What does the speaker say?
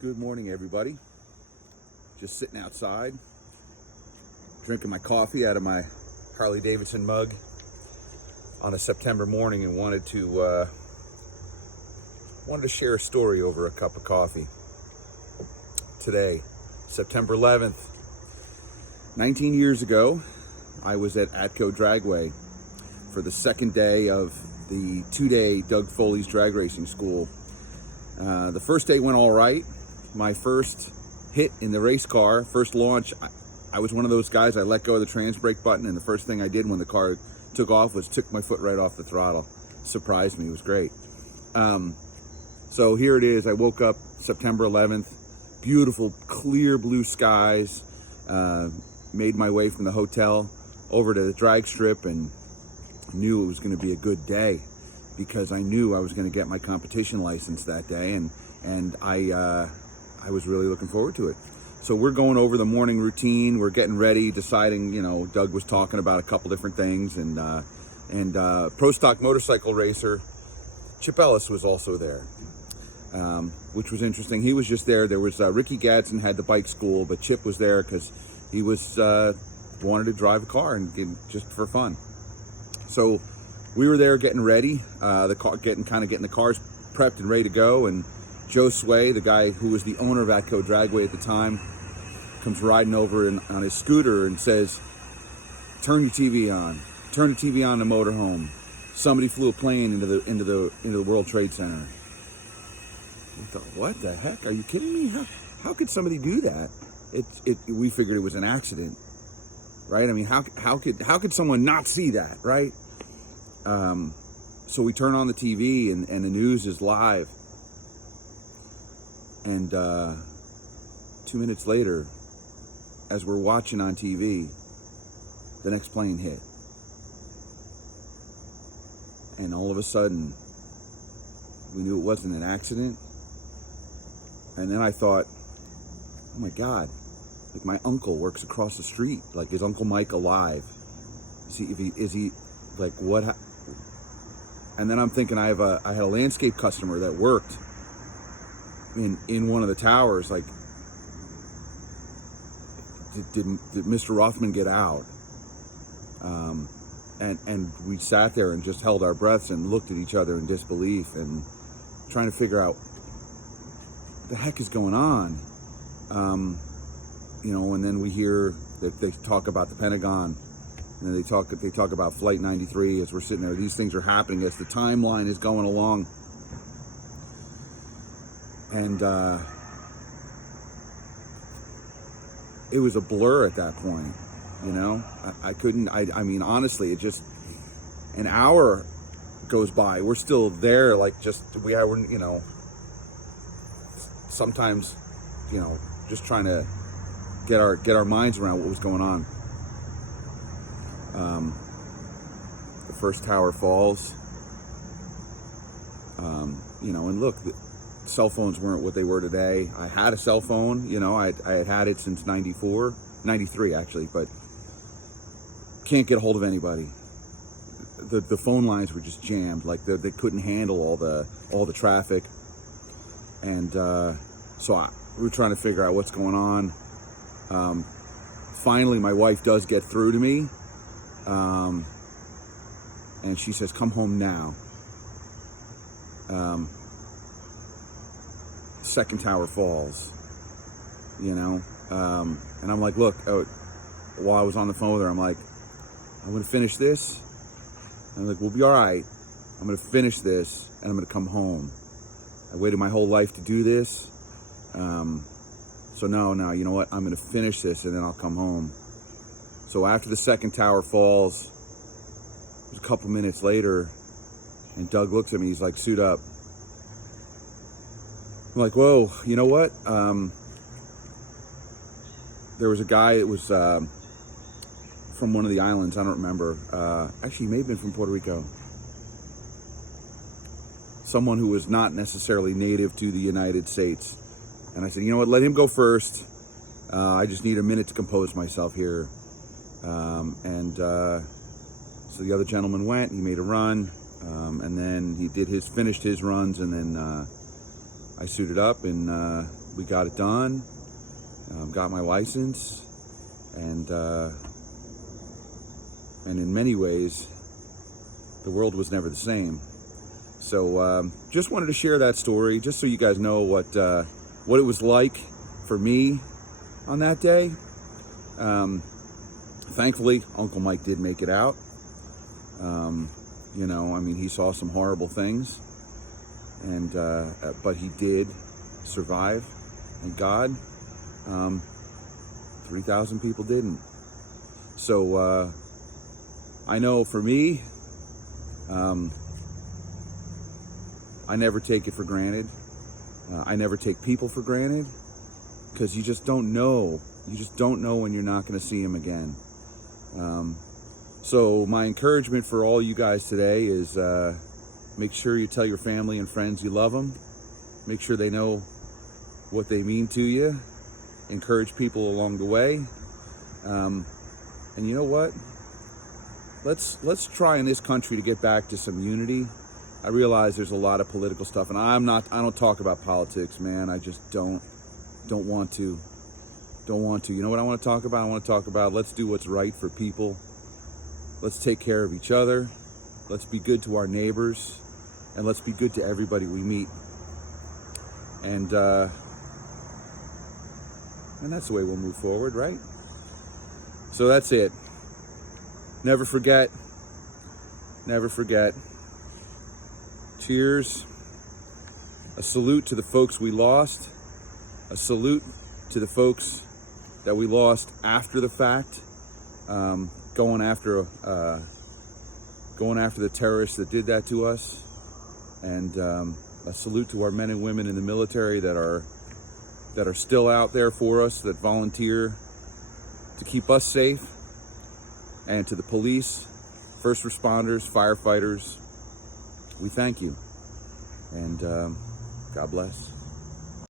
Good morning, everybody. Just sitting outside, drinking my coffee out of my Harley Davidson mug on a September morning, and wanted to share a story over a cup of coffee. Today, September 11th, 19 years ago, I was at Atco Dragway for the second day of the 2-day Doug Foley's drag racing school. The first day went all right. My first hit in the race car, first launch, I was one of those guys, I let go of the trans brake button, and the first thing I did when the car took off was took my foot right off the throttle. Surprised me, it was great. So here it is, I woke up September 11th, beautiful, clear blue skies, made my way from the hotel over to the drag strip and knew it was going to be a good day because I knew I was going to get my competition license that day, and I was really looking forward to it. So we're going over the morning routine. We're getting ready, deciding, Doug was talking about a couple different things, and Pro Stock motorcycle racer Chip Ellis was also there, which was interesting. He was just there. There was Ricky Gadsden had the bike school, but Chip was there because he was wanted to drive a car and just for fun. So we were there getting ready, getting the cars prepped and ready to go, and Joe Sway, the guy who was the owner of Atco Dragway at the time, comes riding over on his scooter and says, "Turn your TV on. Turn the TV on in the motorhome. Somebody flew a plane into the World Trade Center." I thought, what the heck? Are you kidding me? How could somebody do that? We figured it was an accident, right? I mean, how could someone not see that, right? So we turn on the TV and the news is live. And 2 minutes later, as we're watching on TV, the next plane hit. And all of a sudden, we knew it wasn't an accident. And then I thought, oh my God, like my uncle works across the street. Like, is Uncle Mike alive? Is he like what? And then I'm thinking I had a landscape customer that worked in one of the towers. Like, did Mr. Rothman get out? And we sat there and just held our breaths and looked at each other in disbelief and trying to figure out what the heck is going on. And then we hear that they talk about the Pentagon, and they talk about Flight 93 as we're sitting there. These things are happening as the timeline is going along. And it was a blur at that point, I mean, honestly, it just, an hour goes by. We're still there, sometimes, just trying to get our minds around what was going on. The first tower falls, and look, cell phones weren't what they were today. I had a cell phone, I had it since 93 actually, but can't get a hold of anybody. The phone lines were just jammed, like they couldn't handle all the traffic. And so we were trying to figure out what's going on. Finally, my wife does get through to me, and she says, "Come home now." Second tower falls, and I'm like, look, while I was on the phone with her, I'm like, I'm going to finish this. I'm like, we'll be all right. I'm going to finish this, and I'm going to come home. I waited my whole life to do this. So no, you know what? I'm going to finish this, and then I'll come home. So after the second tower falls, it was a couple minutes later, and Doug looks at me. He's like, "Suit up." I'm like, whoa, you know what? There was a guy that was from one of the islands, I don't remember. Actually, he may have been from Puerto Rico. Someone who was not necessarily native to the United States. And I said, you know what, let him go first. I just need a minute to compose myself here. So the other gentleman went, he made a run, and then he finished his runs, and then I suited up and we got it done. Got my license, and in many ways, the world was never the same. So just wanted to share that story, just so you guys know what it was like for me on that day. Thankfully, Uncle Mike did make it out. He saw some horrible things, and but he did survive, and God. 3,000 people didn't. So I know for me, I never take it for granted. I never take people for granted, because you just don't know. You just don't know when you're not going to see them again. So my encouragement for all you guys today is make sure you tell your family and friends you love them. Make sure they know what they mean to you. Encourage people along the way. And you know what? Let's try in this country to get back to some unity. I realize there's a lot of political stuff, and I don't talk about politics, man. I just don't want to. Don't want to. You know what I want to talk about? I want to talk about let's do what's right for people. Let's take care of each other. Let's be good to our neighbors, and let's be good to everybody we meet. And that's the way we'll move forward, right? So that's it. Never forget. Never forget. Cheers. A salute to the folks we lost. A salute to the folks that we lost after the fact. Going after the terrorists that did that to us. And a salute to our men and women in the military that are still out there for us, that volunteer to keep us safe, and to the police, first responders, firefighters. We thank you, and God bless.